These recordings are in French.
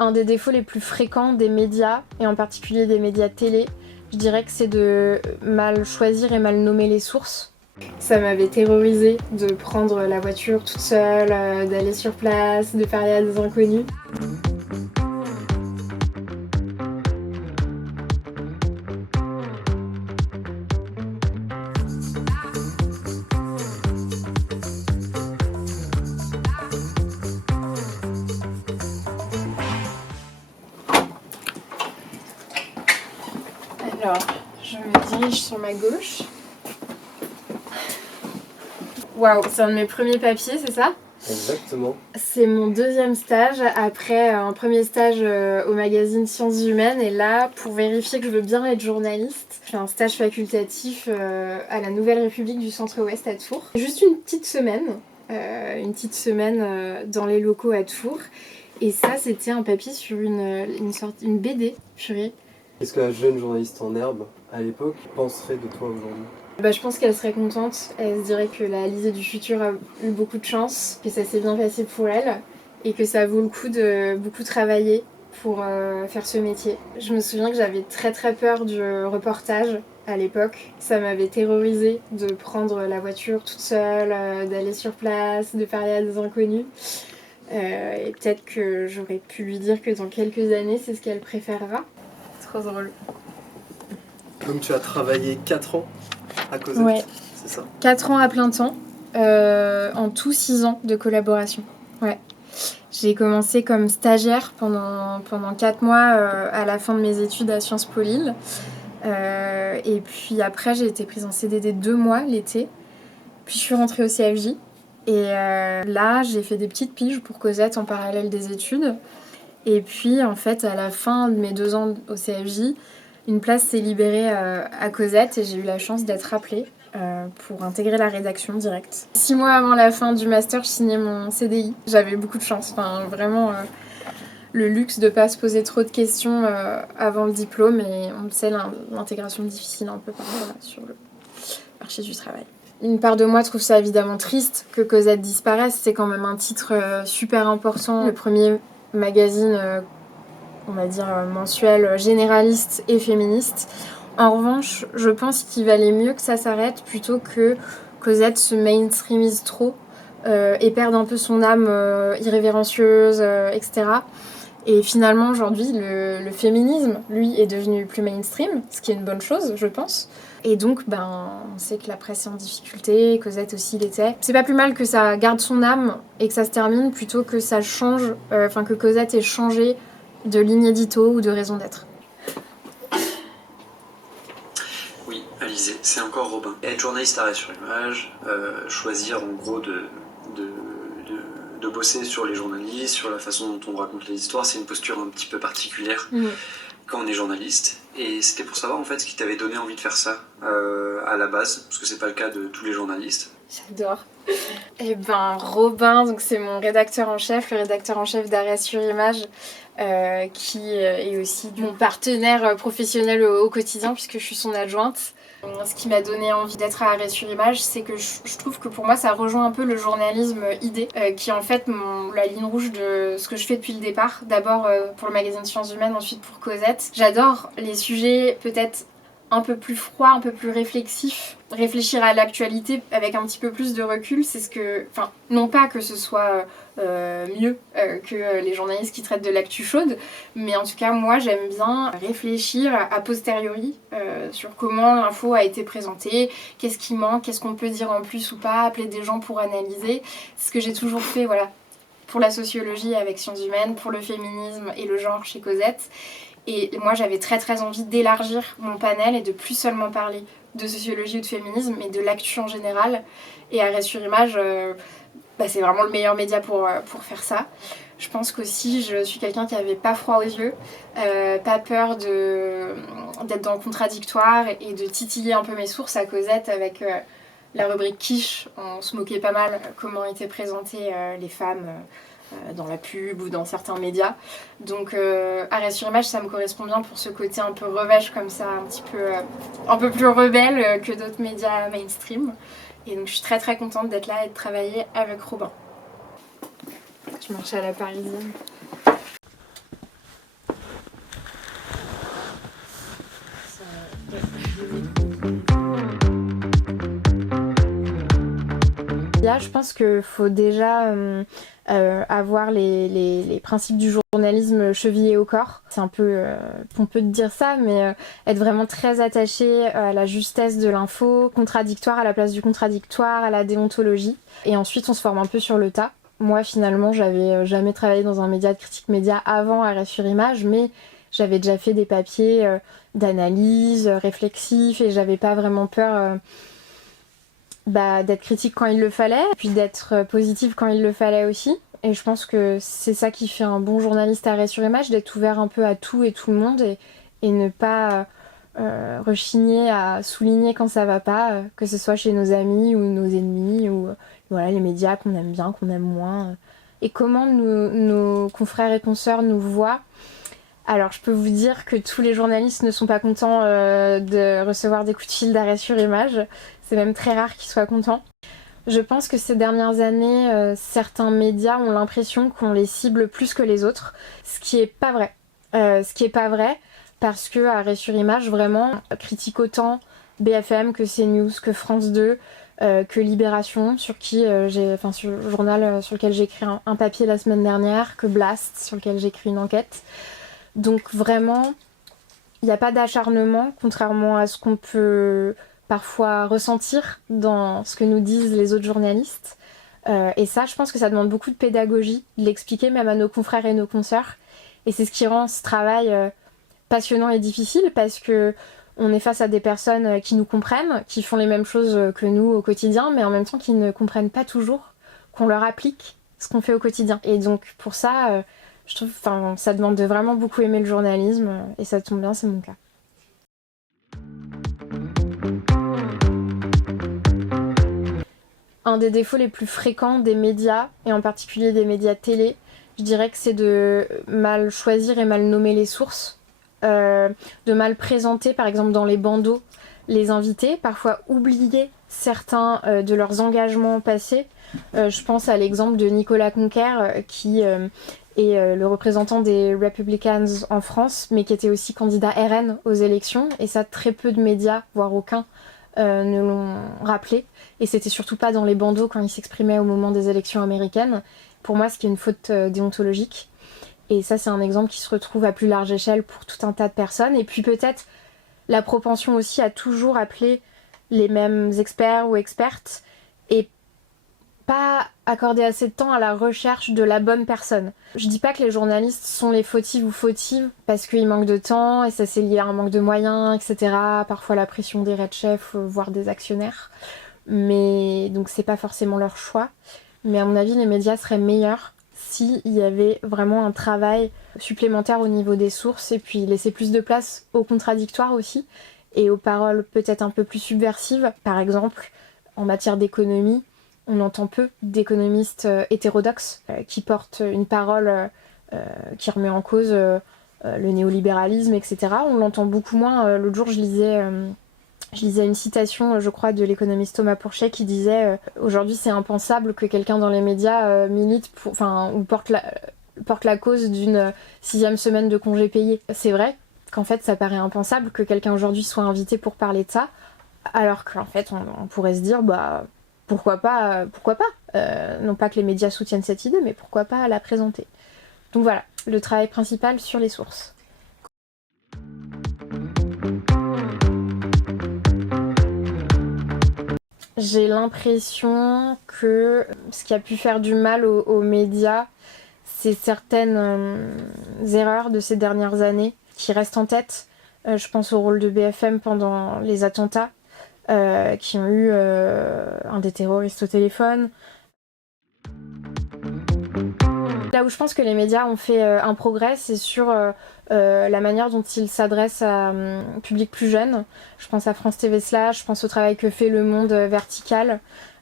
Un des défauts les plus fréquents des médias, et en particulier des médias télé, je dirais que c'est de mal choisir et mal nommer les sources. Ça m'avait terrorisée de prendre la voiture toute seule, d'aller sur place, de parler à des inconnus. Alors, je me dirige sur ma gauche. Waouh, c'est un de mes premiers papiers, c'est ça ? Exactement. C'est mon deuxième stage, après un premier stage au magazine Sciences Humaines, et là, pour vérifier que je veux bien être journaliste, je fais un stage facultatif à la Nouvelle République du Centre-Ouest à Tours. Juste une petite semaine dans les locaux à Tours, et ça, c'était un papier sur une BD, purée. Qu'est-ce que la jeune journaliste en herbe, à l'époque, penserait de toi aujourd'hui ? Je pense qu'elle serait contente, elle se dirait que la Alizée du futur a eu beaucoup de chance, que ça s'est bien passé pour elle et que ça vaut le coup de beaucoup travailler pour faire ce métier. Je me souviens que j'avais très très peur du reportage à l'époque. Ça m'avait terrorisée de prendre la voiture toute seule, d'aller sur place, de parler à des inconnus. Et peut-être que j'aurais pu lui dire que dans quelques années, c'est ce qu'elle préférera. Trop drôle. Donc tu as travaillé 4 ans à Cosette, ouais. C'est ça ? 4 ans à plein temps, en tout 6 ans de collaboration. Ouais. J'ai commencé comme stagiaire pendant 4 mois à la fin de mes études à Sciences Po Lille. Et puis après, j'ai été prise en CDD 2 mois l'été. Puis je suis rentrée au CFJ. Et là, j'ai fait des petites piges pour Cosette en parallèle des études. Et puis, en fait, à la fin de mes 2 ans au CFJ, une place s'est libérée à Cosette et j'ai eu la chance d'être appelée pour intégrer la rédaction directe. 6 mois avant la fin du master, je signais mon CDI. J'avais beaucoup de chance, vraiment le luxe de ne pas se poser trop de questions avant le diplôme, et on le sait, l'intégration est difficile un peu parfois sur le marché du travail. Une part de moi trouve ça évidemment triste que Cosette disparaisse, c'est quand même un titre super important, le premier magazine on va dire mensuel généraliste et féministe. En revanche, je pense qu'il valait mieux que ça s'arrête plutôt que Cosette se mainstreamise trop et perde un peu son âme irrévérencieuse, etc. Et finalement, aujourd'hui, le féminisme, lui, est devenu plus mainstream, ce qui est une bonne chose, je pense. Et donc, on sait que la presse est en difficulté, Cosette aussi l'était. C'est pas plus mal que ça garde son âme et que ça se termine, plutôt que ça change, que Cosette ait changé de ligne édito ou de raison d'être. Oui, Alizée, c'est encore Robin. Être journaliste Arrêt sur Image, choisir en gros de bosser sur les journalistes, sur la façon dont on raconte les histoires, c'est une posture un petit peu particulière quand on est journaliste. Et c'était pour savoir en fait ce qui t'avait donné envie de faire ça à la base, parce que c'est pas le cas de tous les journalistes. J'adore. Robin, donc c'est mon rédacteur en chef, le rédacteur en chef d'Arrêt sur Image, qui est aussi mon partenaire professionnel au quotidien puisque je suis son adjointe. Ce qui m'a donné envie d'être à Arrêt sur Image, c'est que je trouve que pour moi ça rejoint un peu le journalisme idée, qui est en fait la ligne rouge de ce que je fais depuis le départ. D'abord pour le magazine Sciences Humaines, ensuite pour Cosette. J'adore les sujets peut-être un peu plus froid, un peu plus réflexif, réfléchir à l'actualité avec un petit peu plus de recul, c'est ce que... non pas que ce soit mieux que les journalistes qui traitent de l'actu chaude, mais en tout cas, moi, j'aime bien réfléchir a posteriori sur comment l'info a été présentée, qu'est-ce qui manque, qu'est-ce qu'on peut dire en plus ou pas, appeler des gens pour analyser. C'est ce que j'ai toujours fait, pour la sociologie avec Sciences Humaines, pour le féminisme et le genre chez Cosette. Et moi, j'avais très très envie d'élargir mon panel et de plus seulement parler de sociologie ou de féminisme, mais de l'actu en général. Et Arrêt sur Image, c'est vraiment le meilleur média pour faire ça. Je pense qu'aussi, je suis quelqu'un qui n'avait pas froid aux yeux, pas peur d'être dans le contradictoire et de titiller un peu mes sources à Cosette avec la rubrique quiche. On se moquait pas mal comment étaient présentées les femmes dans la pub ou dans certains médias. Donc Arrêt sur Image, ça me correspond bien pour ce côté un peu revêche comme ça, un peu plus rebelle que d'autres médias mainstream. Et donc je suis très très contente d'être là et de travailler avec Robin. Je marche à la parisienne. Là, je pense qu'il faut déjà avoir les principes du journalisme chevillés au corps. C'est un peu pompeux de dire ça, mais être vraiment très attaché à la justesse de l'info, contradictoire à la place du contradictoire, à la déontologie. Et ensuite, on se forme un peu sur le tas. Moi, finalement, j'avais jamais travaillé dans un média de critique média avant Arrêt sur Image, mais j'avais déjà fait des papiers d'analyse, réflexifs, et j'avais pas vraiment peur d'être critique quand il le fallait, puis d'être positive quand il le fallait aussi. Et je pense que c'est ça qui fait un bon journaliste Arrêt sur Image, d'être ouvert un peu à tout et tout le monde, et ne pas rechigner à souligner quand ça va pas, que ce soit chez nos amis ou nos ennemis, ou voilà, les médias qu'on aime bien, qu'on aime moins. Et comment nos confrères et consoeurs nous voient. Alors, je peux vous dire que tous les journalistes ne sont pas contents de recevoir des coups de fil d'Arrêt sur Image. C'est même très rare qu'ils soient contents. Je pense que ces dernières années, certains médias ont l'impression qu'on les cible plus que les autres, ce qui est pas vrai. Parce que Arrêt sur Image, vraiment, critique autant BFM que CNews, que France 2, que Libération, sur le journal sur lequel j'ai écrit un papier la semaine dernière, que Blast, sur lequel j'ai écrit une enquête. Donc vraiment, il n'y a pas d'acharnement, contrairement à ce qu'on peut parfois ressentir dans ce que nous disent les autres journalistes. Et ça, je pense que ça demande beaucoup de pédagogie, de l'expliquer même à nos confrères et nos consoeurs. Et c'est ce qui rend ce travail passionnant et difficile, parce que on est face à des personnes qui nous comprennent, qui font les mêmes choses que nous au quotidien, mais en même temps qui ne comprennent pas toujours qu'on leur applique ce qu'on fait au quotidien. Et donc pour ça, je trouve, ça demande de vraiment beaucoup aimer le journalisme, et ça tombe bien, c'est mon cas. Un des défauts les plus fréquents des médias, et en particulier des médias télé, je dirais que c'est de mal choisir et mal nommer les sources, de mal présenter, par exemple dans les bandeaux, les invités, parfois oublier certains de leurs engagements passés. Je pense à l'exemple de Nicolas Conquer, qui est le représentant des Republicans en France, mais qui était aussi candidat RN aux élections, et ça, très peu de médias, voire aucun, ne l'ont rappelé, et c'était surtout pas dans les bandeaux quand il s'exprimait au moment des élections américaines. Pour moi, ce qui est une faute déontologique, et ça, c'est un exemple qui se retrouve à plus large échelle pour tout un tas de personnes. Et puis peut-être la propension aussi à toujours appeler les mêmes experts ou expertes, et pas accorder assez de temps à la recherche de la bonne personne. Je dis pas que les journalistes sont les fautifs ou fautives parce qu'ils manquent de temps, et ça c'est lié à un manque de moyens, etc. Parfois la pression des red chefs, voire des actionnaires. Mais donc c'est pas forcément leur choix. Mais à mon avis, les médias seraient meilleurs s'il y avait vraiment un travail supplémentaire au niveau des sources, et puis laisser plus de place aux contradictoires aussi, et aux paroles peut-être un peu plus subversives. Par exemple, en matière d'économie, on entend peu d'économistes hétérodoxes qui portent une parole qui remet en cause le néolibéralisme, etc. On l'entend beaucoup moins. L'autre jour, je lisais une citation, je crois, de l'économiste Thomas Pourchet, qui disait aujourd'hui, c'est impensable que quelqu'un dans les médias milite ou porte la cause d'une 6e semaine de congé payé. C'est vrai qu'en fait, ça paraît impensable que quelqu'un aujourd'hui soit invité pour parler de ça, alors qu'en fait, on pourrait se dire, pourquoi pas, non pas que les médias soutiennent cette idée, mais pourquoi pas la présenter. Donc voilà, le travail principal sur les sources. J'ai l'impression que ce qui a pu faire du mal aux médias, c'est certaines erreurs de ces dernières années qui restent en tête. Je pense au rôle de BFM pendant les attentats, qui ont eu un des terroristes au téléphone. Là où je pense que les médias ont fait un progrès, c'est sur la manière dont ils s'adressent à un public plus jeune. Je pense à France TV Slash, je pense au travail que fait Le Monde Vertical.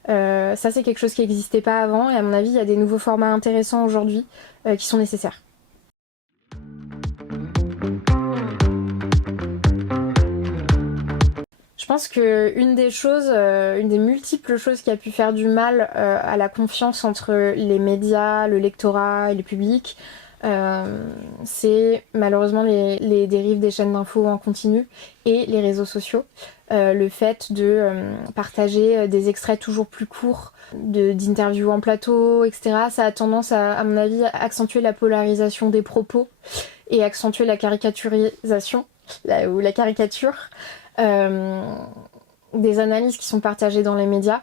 Ça, c'est quelque chose qui n'existait pas avant, et à mon avis, il y a des nouveaux formats intéressants aujourd'hui qui sont nécessaires. Je pense qu'une des multiples choses qui a pu faire du mal à la confiance entre les médias, le lectorat et le public, c'est malheureusement les dérives des chaînes d'infos en continu et les réseaux sociaux. Le fait de partager des extraits toujours plus courts d'interviews en plateau, etc. Ça a tendance à mon avis, à accentuer la polarisation des propos et accentuer la caricaturisation ou la caricature des analyses qui sont partagées dans les médias.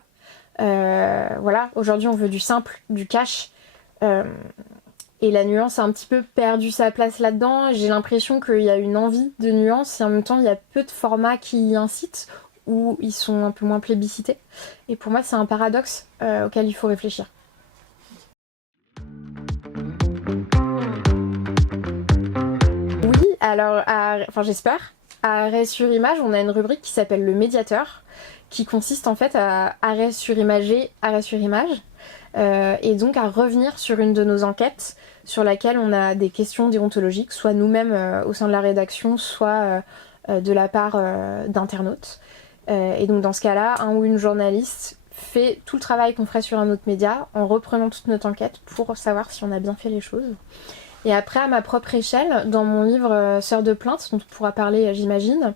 Voilà, aujourd'hui on veut du simple, du cash. Et la nuance a un petit peu perdu sa place là-dedans. J'ai l'impression qu'il y a une envie de nuance et en même temps il y a peu de formats qui y incitent ou ils sont un peu moins plébiscités. Et pour moi c'est un paradoxe auquel il faut réfléchir. Oui, alors, j'espère. À Arrêt sur Image, on a une rubrique qui s'appelle le médiateur, qui consiste en fait à arrêt sur image, et donc à revenir sur une de nos enquêtes sur laquelle on a des questions déontologiques, soit nous-mêmes au sein de la rédaction, soit de la part d'internautes. Et donc dans ce cas-là, un ou une journaliste fait tout le travail qu'on ferait sur un autre média en reprenant toute notre enquête pour savoir si on a bien fait les choses. Et après, à ma propre échelle, dans mon livre Sœurs de plainte, dont on pourra parler, j'imagine,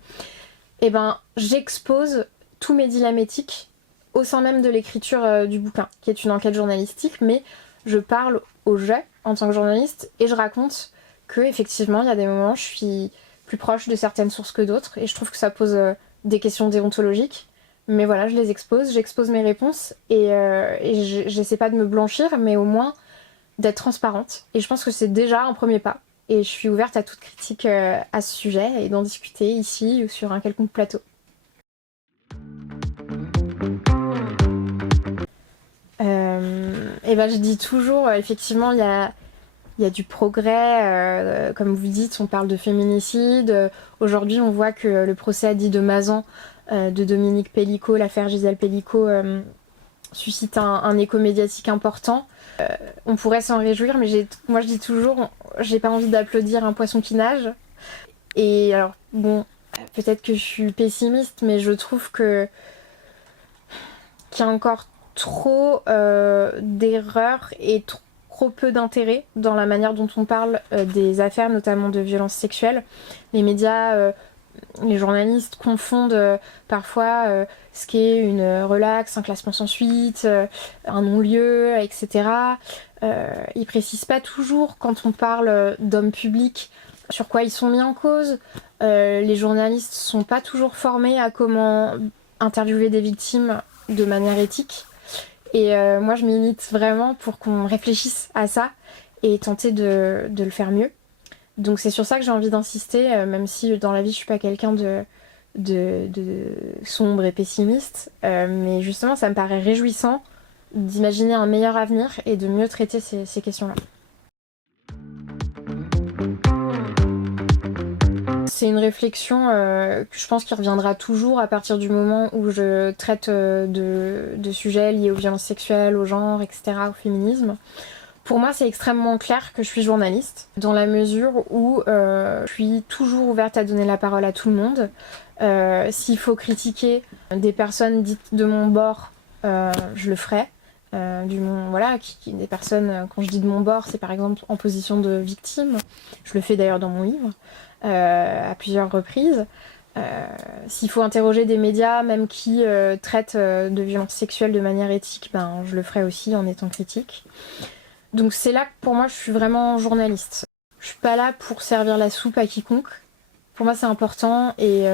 j'expose tous mes dilemmes éthiques au sein même de l'écriture du bouquin, qui est une enquête journalistique, mais je parle au jeu en tant que journaliste et je raconte que effectivement il y a des moments où je suis plus proche de certaines sources que d'autres et je trouve que ça pose des questions déontologiques. Mais voilà, je les expose, j'expose mes réponses et j'essaie pas de me blanchir, mais au moins d'être transparente. Et je pense que c'est déjà un premier pas. Et je suis ouverte à toute critique à ce sujet et d'en discuter ici ou sur un quelconque plateau. Je dis toujours, effectivement, il y a du progrès. Comme vous dites, on parle de féminicide. Aujourd'hui, on voit que le procès Adi de Mazan de Dominique Pellicot, l'affaire Gisèle Pellicot, suscite un écho médiatique important. On pourrait s'en réjouir, mais moi je dis toujours, j'ai pas envie d'applaudir un poisson qui nage. Et alors, bon, peut-être que je suis pessimiste, mais je trouve qu'il y a encore trop d'erreurs et trop peu d'intérêt dans la manière dont on parle des affaires, notamment de violences sexuelles. Les médias, les journalistes confondent parfois ce qu'est une relaxe, un classement sans suite, un non-lieu, etc. Ils précisent pas toujours, quand on parle d'hommes publics, sur quoi ils sont mis en cause. Les journalistes sont pas toujours formés à comment interviewer des victimes de manière éthique. Et moi, je milite vraiment pour qu'on réfléchisse à ça et tenter de le faire mieux. Donc c'est sur ça que j'ai envie d'insister, même si dans la vie, je suis pas quelqu'un de sombre et pessimiste. Mais justement, ça me paraît réjouissant d'imaginer un meilleur avenir et de mieux traiter ces questions-là. C'est une réflexion que je pense qui reviendra toujours à partir du moment où je traite de sujets liés aux violences sexuelles, au genre, etc., au féminisme. Pour moi, c'est extrêmement clair que je suis journaliste, dans la mesure où je suis toujours ouverte à donner la parole à tout le monde. S'il faut critiquer des personnes dites de mon bord, je le ferai. Des personnes, quand je dis de mon bord, c'est par exemple en position de victime. Je le fais d'ailleurs dans mon livre. À plusieurs reprises. S'il faut interroger des médias, même qui traitent de violences sexuelles de manière éthique, je le ferai aussi en étant critique. Donc c'est là que pour moi je suis vraiment journaliste. Je suis pas là pour servir la soupe à quiconque. Pour moi c'est important et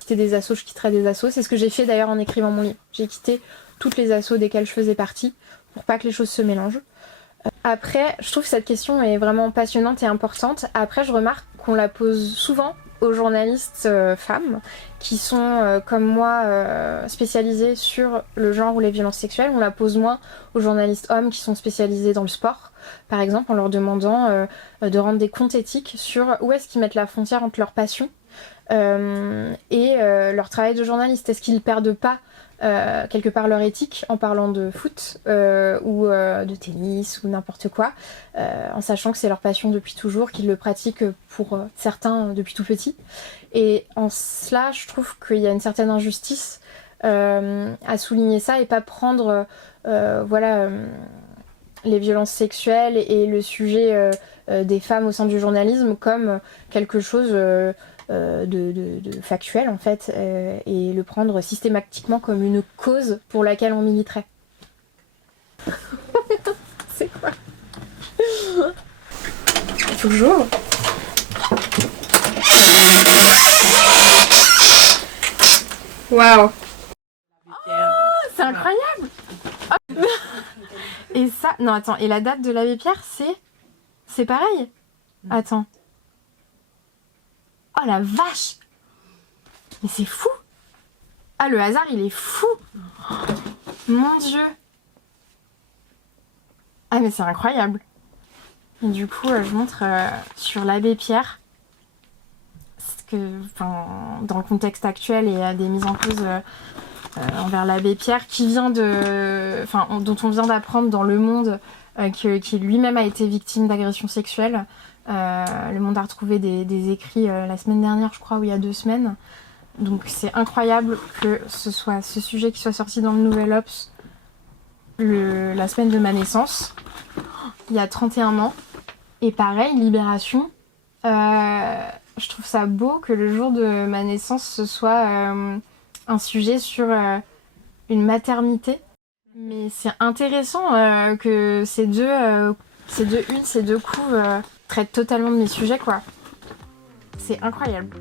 quitter des assos, je quitterai des assos. C'est ce que j'ai fait d'ailleurs en écrivant mon livre. J'ai quitté toutes les assos desquelles je faisais partie pour pas que les choses se mélangent. Après, je trouve que cette question est vraiment passionnante et importante. Après, je remarque qu'on la pose souvent aux journalistes femmes qui sont, comme moi, spécialisées sur le genre ou les violences sexuelles. On la pose moins aux journalistes hommes qui sont spécialisés dans le sport, par exemple, en leur demandant de rendre des comptes éthiques sur où est-ce qu'ils mettent la frontière entre leur passion et leur travail de journaliste. Est-ce qu'ils perdent pas quelque part leur éthique en parlant de foot ou de tennis ou n'importe quoi, en sachant que c'est leur passion depuis toujours, qu'ils le pratiquent pour certains depuis tout petit. Et en cela, je trouve qu'il y a une certaine injustice à souligner ça et pas prendre les violences sexuelles et le sujet des femmes au sein du journalisme comme quelque chose de factuel en fait, et le prendre systématiquement comme une cause pour laquelle on militerait. C'est quoi? Il faut que j'ouvre. Waouh! C'est incroyable! Et ça, non attends, et la date de l'abbé Pierre, c'est pareil? Attends. Oh la vache! Mais c'est fou! Ah, le hasard, il est fou! Mon Dieu! Ah mais c'est incroyable! Et du coup, je montre sur l'abbé Pierre, que, dans le contexte actuel, il y a des mises en cause envers l'abbé Pierre qui vient dont on vient d'apprendre dans Le Monde qui lui-même a été victime d'agressions sexuelles. Le Monde a retrouvé des écrits la semaine dernière, je crois, ou il y a 2 semaines. Donc c'est incroyable que ce soit ce sujet qui soit sorti dans le Nouvel Obs la semaine de ma naissance, il y a 31 ans. Et pareil, Libération, je trouve ça beau que le jour de ma naissance, ce soit un sujet sur une maternité. Mais c'est intéressant que ces deux coups traitent totalement de mes sujets, quoi. C'est incroyable.